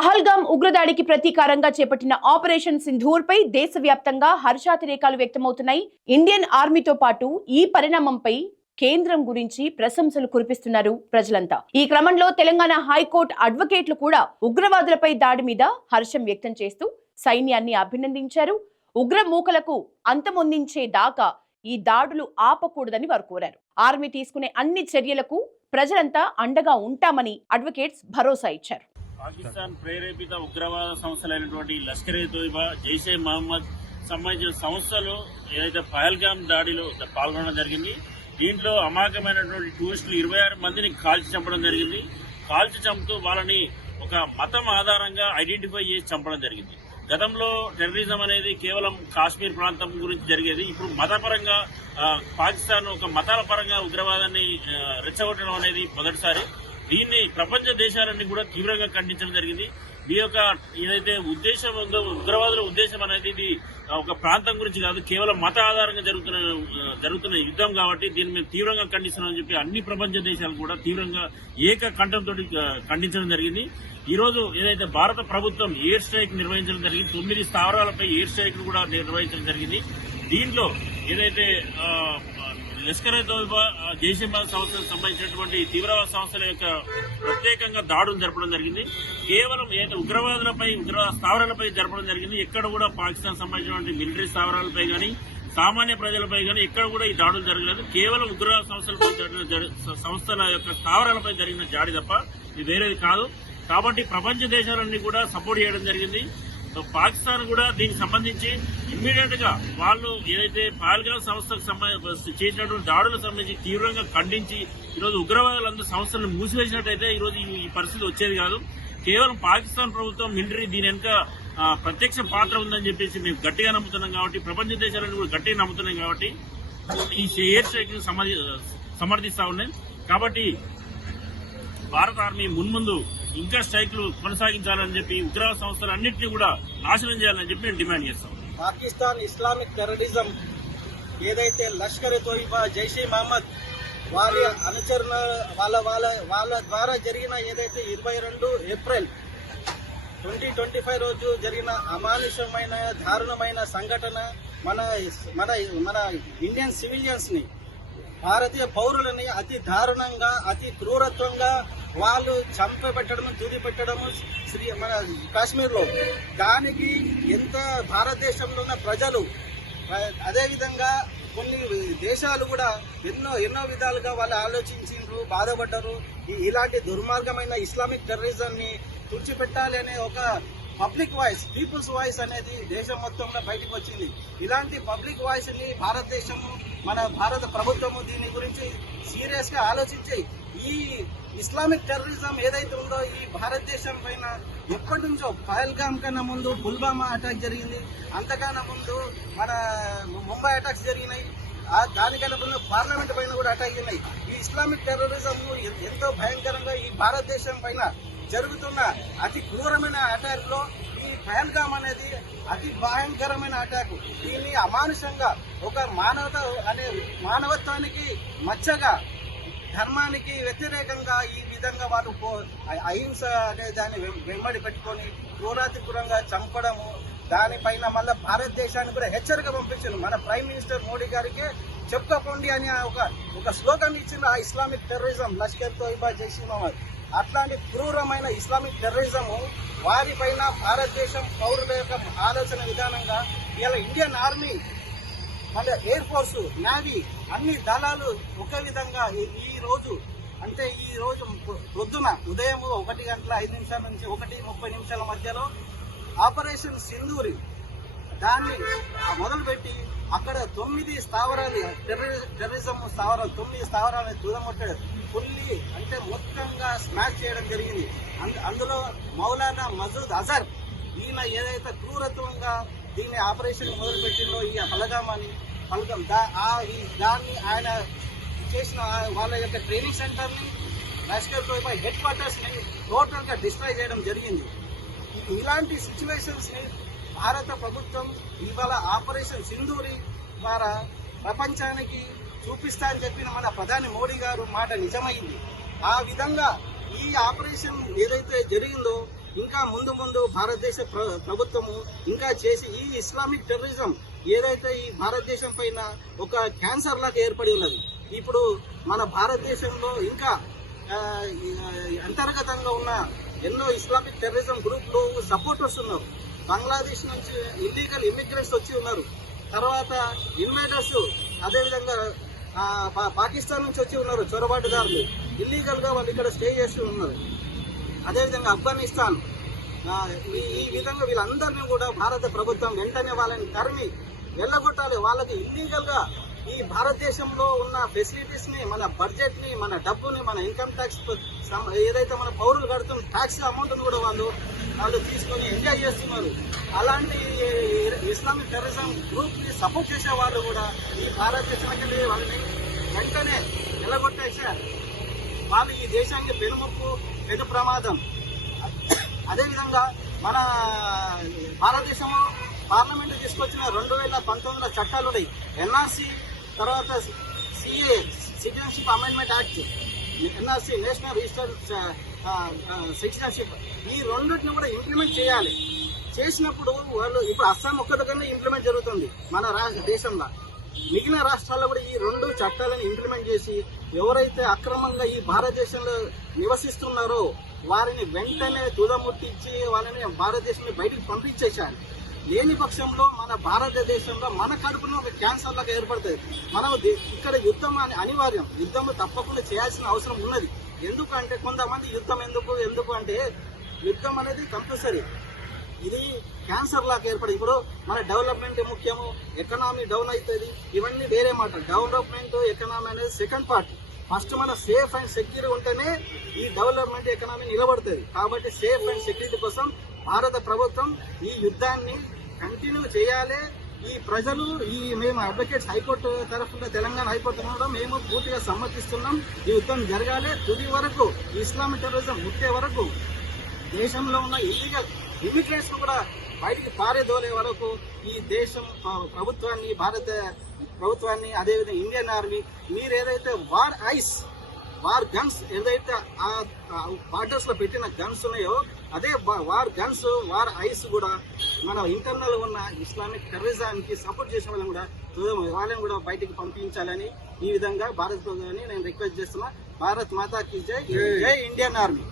పహల్గామ్ ఉగ్రదాడికి ప్రతీకారంగా చేపట్టిన ఆపరేషన్ సింధూర్ పై దేశవ్యాప్తంగా హర్షాతిరేకాలు వ్యక్తమవుతున్నాయి. ఇండియన్ ఆర్మీతో పాటు ఈ పరిణామంపై కేంద్రం గురించి ప్రశంసలు కురిపిస్తున్నారు ప్రజలంతా. ఈ క్రమంలో తెలంగాణ హైకోర్టు అడ్వకేట్లు కూడా ఉగ్రవాదులపై దాడి మీద హర్షం వ్యక్తం చేస్తూ సైన్యాన్ని అభినందించారు. ఉగ్ర మూకలకు అంతమొందించే దాకా ఈ దాడులు ఆపకూడదని వారు కోరారు. ఆర్మీ తీసుకునే అన్ని చర్యలకు ప్రజలంతా అండగా ఉంటామని అడ్వకేట్స్ భరోసా ఇచ్చారు. పాకిస్తాన్ ప్రేరేపిత ఉగ్రవాద సంస్థలైనటువంటి లష్కరే తోయిబా, జైషే మహమ్మద్ సంబంధించిన సంస్థలు ఏదైతే పహల్గామ్ దాడిలో పాల్గొనడం జరిగింది. దీంట్లో అమాయకమైనటువంటి టూరిస్టులు 26 మందిని కాల్చి చంపడం జరిగింది. కాల్చి చంపుతూ వాళ్ళని ఒక మతం ఆధారంగా ఐడెంటిఫై చేసి చంపడం జరిగింది. గతంలో టెర్రరిజం అనేది కేవలం కాశ్మీర్ ప్రాంతం గురించి జరిగేది. ఇప్పుడు మతపరంగా పాకిస్తాన్ ఒక మతాల పరంగా ఉగ్రవాదాన్ని రెచ్చగొట్టడం అనేది మొదటిసారి. దీన్ని ప్రపంచ దేశాలన్నీ కూడా తీవ్రంగా ఖండించడం జరిగింది. ఈ యొక్క ఏదైతే ఉద్దేశం ఉందో ఉగ్రవాదుల ఉద్దేశం అనేది ఇది ఒక ప్రాంతం గురించి కాదు, కేవలం మత ఆధారంగా జరుగుతున్న యుద్ధం కాబట్టి దీన్ని మేము తీవ్రంగా ఖండిస్తున్నామని చెప్పి అన్ని ప్రపంచ దేశాలు కూడా తీవ్రంగా ఏక కంఠంతో ఖండించడం జరిగింది. ఈ రోజు ఏదైతే భారత ప్రభుత్వం ఎయిర్ స్ట్రైక్ నిర్వహించడం జరిగింది, 9 స్థావరాలపై ఎయిర్ స్ట్రైక్ కూడా నిర్వహించడం జరిగింది. దీంట్లో ఏదైతే లష్కరే తోయిబా, జైషే మహమ్మద్ సంస్థలకు సంబంధించినటువంటి తీవ్రవాద సంస్థల యొక్క ప్రత్యేకంగా దాడులు జరపడం జరిగింది. కేవలం ఏదైతే ఉగ్రవాదులపై ఉగ్రవాద స్థావరాలపై జరపడం జరిగింది. ఎక్కడ కూడా పాకిస్తాన్ సంబంధించినటువంటి మిలిటరీ స్థావరాలపై కానీ సామాన్య ప్రజలపై కానీ ఎక్కడ కూడా ఈ దాడులు జరగలేదు. కేవలం ఉగ్రవాద సంస్థల యొక్క స్థావరాలపై జరిగిన దాడి తప్ప ఇది వేరేది కాదు. కాబట్టి ప్రపంచ దేశాలన్నీ కూడా సపోర్ట్ చేయడం జరిగింది. పాకిస్తాన్ కూడా దీనికి సంబంధించి ఇమ్మీడియట్ గా వాళ్ళు ఏదైతే పహల్గామ్ సంస్థకు చేసినటువంటి దాడులకు సంబంధించి తీవ్రంగా ఖండించి ఈరోజు ఉగ్రవాదులందరూ సంస్థలను మూసివేసినట్టయితే ఈరోజు ఈ పరిస్థితి వచ్చేది కాదు. కేవలం పాకిస్తాన్ ప్రభుత్వం మిలిటరీ దీని వెనుక ప్రత్యక్ష పాత్ర ఉందని చెప్పేసి మేము గట్టిగా నమ్ముతున్నాం. కాబట్టి ప్రపంచ దేశాలను కూడా గట్టిగా నమ్ముతున్నాం. కాబట్టి ఈ ఎయిర్ స్ట్రైక్ సమర్థిస్తా ఉన్నాయి. కాబట్టి భారత ఆర్మీ మున్ముందు ఇంకా స్ట్రైక్లు కొనసాగించాలని చెప్పి ఉగ్రవాద సంస్థలన్నింటినీ కూడా నాశనం చేయాలని చెప్పి మేము డిమాండ్ చేస్తాం. పాకిస్తాన్ ఇస్లామిక్ టెర్రరిజం ఏదైతే లష్కరే తోయిబా, జైషే మహమ్మద్ వారి అనుచరణ వాళ్ళ ద్వారా జరిగిన ఏదైతే 22 ఏప్రిల్ 2025 రోజు జరిగిన అమానుషమైన దారుణమైన సంఘటన మన ఇండియన్ సివిలియన్స్ ని, భారతీయ పౌరులని అతి దారుణంగా అతి క్రూరత్వంగా వాళ్ళు చంపబెట్టడం, దూది పెట్టడము మన కాశ్మీర్ లో, దానికి ఎంత భారతదేశంలో ఉన్న ప్రజలు అదేవిధంగా కొన్ని దేశాలు కూడా ఎన్నో విధాలుగా వాళ్ళు ఆలోచించారు, బాధపడ్డారు. ఇలాంటి దుర్మార్గమైన ఇస్లామిక్ టెర్రరిజం ని తుడిచిపెట్టాలి అనే ఒక పబ్లిక్ వాయిస్, పీపుల్స్ వాయిస్ అనేది దేశం మొత్తంలో బయటకు వచ్చింది. ఇలాంటి పబ్లిక్ వాయిస్ ని భారతదేశము, మన భారత ప్రభుత్వము దీని గురించి సీరియస్ గా ఆలోచించి ఈ ఇస్లామిక్ టెర్రరిజం ఏదైతే ఉందో ఈ భారతదేశం పైన ఎప్పటి నుంచో పహల్గామ్ కన్నా ముందు పుల్వామా అటాక్ జరిగింది, అంతకన్నా ముందు మన ముంబై అటాక్స్ జరిగినాయి, దానికన్నా ముందు పార్లమెంట్ పైన కూడా అటాక్ అయినాయి. ఈ ఇస్లామిక్ టెర్రరిజం ఎంతో భయంకరంగా ఈ భారతదేశం పైన జరుగుతున్న అతి క్రూరమైన అటాక్ లో ఈ పహల్గామ్ అనేది అతి భయంకరమైన అటాక్. దీన్ని అమానుషంగా ఒక మానవత్వానికి మచ్చగా, ధర్మానికి వ్యతిరేకంగా ఈ విధంగా వాళ్ళు అహింస అనే దాన్ని వెంబడి పెట్టుకొని క్రూరాతిక్రూరంగా చంపడము, దానిపైన మళ్ళీ భారతదేశానికి కూడా హెచ్చరిక పంపించారు. మన ప్రైమ్ మినిస్టర్ మోడీ గారికి చెప్పుకోండి అని ఒక స్లోగన్ ఇచ్చిన ఆ ఇస్లామిక్ టెర్రరిజం లష్కర్ తోయిబా, జైషే మహమ్మద్ అట్లాంటి క్రూరమైన ఇస్లామిక్ టెర్రరిజం వారిపైన భారతదేశం పౌరుల యొక్క ఆలోచన విధానంగా ఇలా ఇండియన్ ఆర్మీ, మన ఎయిర్ ఫోర్స్, నేవీ అన్ని దళాలు ఒకే విధంగా ఈ రోజు పొద్దున ఉదయం 1:05 నుంచి 1:30 మధ్యలో ఆపరేషన్ సింధూరి దాన్ని మొదలుపెట్టి అక్కడ 9 స్థావరాలు, టెర్రరిజం స్థావరాలు 9 స్థావరాలను తుదముట్టాడు. ఫుల్లీ అంటే మొత్తంగా స్మాష్ చేయడం జరిగింది. అందులో మౌలానా మసూద్ అజర్ ఈయన ఏదైతే క్రూరత్వంగా దీన్ని ఆపరేషన్ మొదలుపెట్టిందో ఈ పహల్గామ్ దాన్ని ఆయన చేసిన వాళ్ళ యొక్క ట్రైనింగ్ సెంటర్ ని, లష్కర్ తోయిబా హెడ్ క్వార్టర్స్ ని టోటల్ గా డిస్ట్రాయ్ చేయడం జరిగింది. ఇలాంటి సిచ్యువేషన్స్ ని భారత ప్రభుత్వం ఇవాళ ఆపరేషన్ సింధూరి ద్వారా ప్రపంచానికి చూపిస్తా అని చెప్పిన మన ప్రధాని మోడీ గారు మాట నిజమైంది. ఆ విధంగా ఈ ఆపరేషన్ ఏదైతే జరిగిందో ఇంకా ముందు ముందు భారతదేశ ప్రభుత్వము ఇంకా చేసి ఈ ఇస్లామిక్ టెర్రరిజం ఏదైతే ఈ భారతదేశం పైన ఒక క్యాన్సర్ లాగా ఏర్పడి ఉన్నది. ఇప్పుడు మన భారతదేశంలో ఇంకా అంతర్గతంగా ఉన్న ఎన్నో ఇస్లామిక్ టెర్రరిజం గ్రూప్లు సపోర్టర్స్ ఉన్నారు. బంగ్లాదేశ్ నుంచి ఇల్లీగల్ ఇమిగ్రెంట్స్ వచ్చి ఉన్నారు. తర్వాత ఇన్వైడర్స్, అదేవిధంగా పాకిస్తాన్ నుంచి వచ్చి ఉన్నారు చొరబాటుదారులు. ఇల్లీగల్ గా వాళ్ళు ఇక్కడ స్టే చేస్తూ ఉన్నారు. అదేవిధంగా ఆఫ్ఘనిస్తాన్. ఈ విధంగా వీళ్ళందరినీ కూడా భారత ప్రభుత్వం వెంటనే వాళ్ళని తరిమి వెళ్ళగొట్టాలి. వాళ్ళకి ఇల్లీగల్ గా ఈ భారతదేశంలో ఉన్న ఫెసిలిటీస్ ని, మన బడ్జెట్ ని, మన డబ్బుని, మన ఇన్కమ్ ట్యాక్స్ ఏదైతే మన పౌరులు కడుతున్న ట్యాక్స్ అమౌంట్ కూడా వాళ్ళు తీసుకొని ఎంజాయ్ చేస్తున్నారు. అలాంటి ఇస్లామిక్ టెర్రరిజం గ్రూప్ ని సపోర్ట్ చేసే వాళ్ళు కూడా ఈ భారతదేశానికి వాళ్ళని వెంటనే వెళ్ళగొట్టేసారు. వాళ్ళు ఈ దేశానికి పెనుముప్పు, పెను ప్రమాదం. అదేవిధంగా మన భారతదేశంలో పార్లమెంట్ తీసుకొచ్చిన 2019 చట్టాలు ఉన్నాయి. ఎన్ఆర్సీ, తర్వాత CA, citizenship amendment act, NRC national registered citizenship, ఈ రెండింటిని కూడా ఇంప్లిమెంట్ చేయాలి. చేసినప్పుడు వాళ్ళు ఇప్పుడు అస్సాం ఒక్కటికన్నా ఇంప్లిమెంట్ జరుగుతుంది మన దేశంలో. మిగిలిన రాష్ట్రాల్లో కూడా ఈ 2 చట్టాలను ఇంప్లిమెంట్ చేసి ఎవరైతే అక్రమంగా ఈ భారతదేశంలో నివసిస్తున్నారో వారిని వెంటనే తుదముట్టించి వాళ్ళని భారతదేశంలో బయటికి పంపించేశారు. లేని పక్షంలో మన భారతదేశంలో మన కడుపులో ఒక క్యాన్సర్ లాగా ఏర్పడుతుంది. మనం ఇక్కడ యుద్ధం అనివార్యం. యుద్ధం తప్పకుండా చేయాల్సిన అవసరం ఉన్నది. ఎందుకంటే కొంతమంది యుద్ధం ఎందుకు అంటే యుద్ధం అనేది కంపల్సరీ. ఇది క్యాన్సర్ లాగా ఏర్పడి ఇప్పుడు మన డెవలప్మెంట్ ముఖ్యము, ఎకనామీ డౌన్ అవుతుంది, ఇవన్నీ వేరే మాట. డెవలప్మెంట్, ఎకనామీ అనేది సెకండ్ పార్ట్. ఫస్ట్ మన సేఫ్ అండ్ సెక్యూర్ ఉంటేనే ఈ డెవలప్మెంట్, ఎకనామీ నిలబడుతుంది. కాబట్టి సేఫ్ అండ్ సెక్యూరిటీ కోసం భారత ప్రభుత్వం ఈ యుద్ధాన్ని కంటిన్యూ చేయాలి. ఈ ప్రజలు మేము అడ్వకేట్స్ హైకోర్టు తరఫున, తెలంగాణ హైకోర్టు కూడా మేము పూర్తిగా సమ్మతిస్తున్నాం. ఈ యుద్ధం జరగాలి తుది వరకు. ఇస్లామిక్ టెర్రరిజం ముట్టే వరకు, దేశంలో ఉన్న ఇల్లీగల్ ఇమిగ్రెంట్స్ కూడా బయటికి పారేదోలే వరకు ఈ దేశం ప్రభుత్వాన్ని, భారత ప్రభుత్వాన్ని, అదేవిధంగా ఇండియన్ ఆర్మీ, మీరు ఏదైతే వార్ గన్స్ ఏదైతే ఆ బార్డర్స్ లో పెట్టిన గన్స్ ఉన్నాయో అదే వార్ గన్స్, వార్ ఐస్ కూడా మన ఇంటర్నల్ ఉన్న ఇస్లామిక్ టెర్రరిజానికి సపోర్ట్ చేసిన వాళ్ళని కూడా బయటికి పంపించాలని ఈ విధంగా భారత ప్రభుత్వాన్ని నేను రిక్వెస్ట్ చేస్తున్నా. భారత్ మాతా కీ జై, జై ఇండియన్ ఆర్మీ.